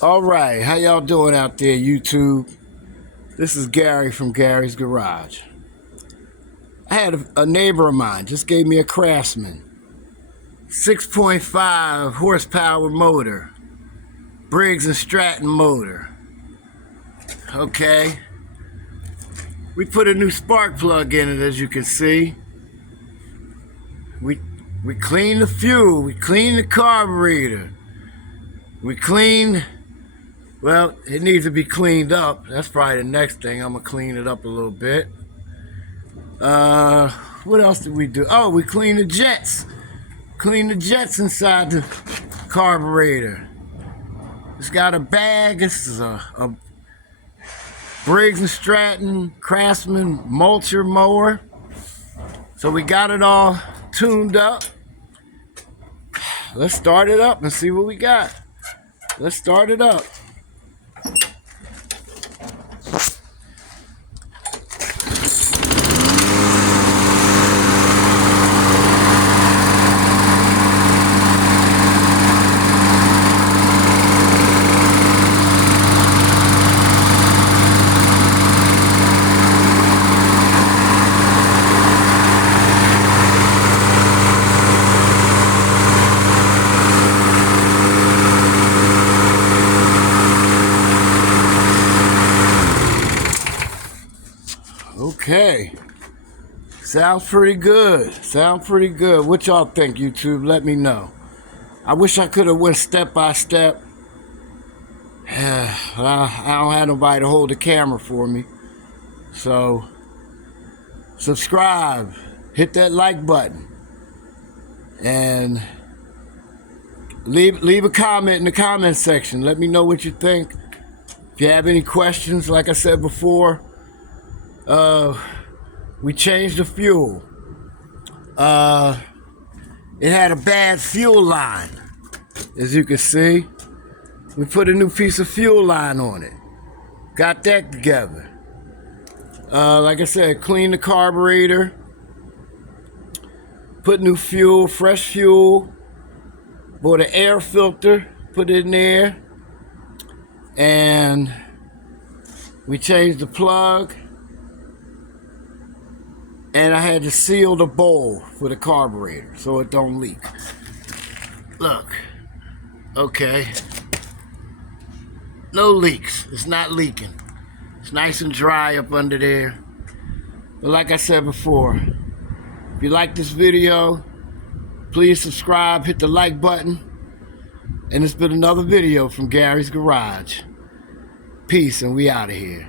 All right, how y'all doing out there, YouTube? This is Gary from Gary's Garage. I had a neighbor of mine just gave me a Craftsman 6.5 horsepower motor, Briggs&Stratton motor. Okay, we put a new spark plug in it, as you can see. We cleaned the fuel, we cleaned the carburetor, we cleaned. Well, it needs to be cleaned up. That's probably the next thing. I'm gonna clean it up a little bit. What else did we do? Oh, we cleaned the jets. Cleaned the jets inside the carburetor. It's got a bag. This is a Briggs&Stratton Craftsman mulcher mower. So we got it all tuned up. Let's start it up and see what we got. Let's start it up. Okay, sounds pretty good. What y'all think, YouTube? Let me know. I wish I could have went step by step. I don't have nobody to hold the camera for me. So, subscribe, hit that like button, and leave a comment in the comment section. Let me know what you think. If you have any questions, like I said before, we changed the fuel. It had a bad fuel line, as you can see. We put a new piece of fuel line on it. Got that together. Like I said, cleaned the carburetor. Put new fuel, fresh fuel. Bought an air filter, put it in there. And we changed the plug. And I had to seal the bowl for the carburetor so it don't leak. Look, okay, no leaks. It's not leaking. It's nice and dry up under there. But like I said before, if you like this video, please subscribe, hit the like button. And it's been another video from Gary's Garage. Peace, and we out of here.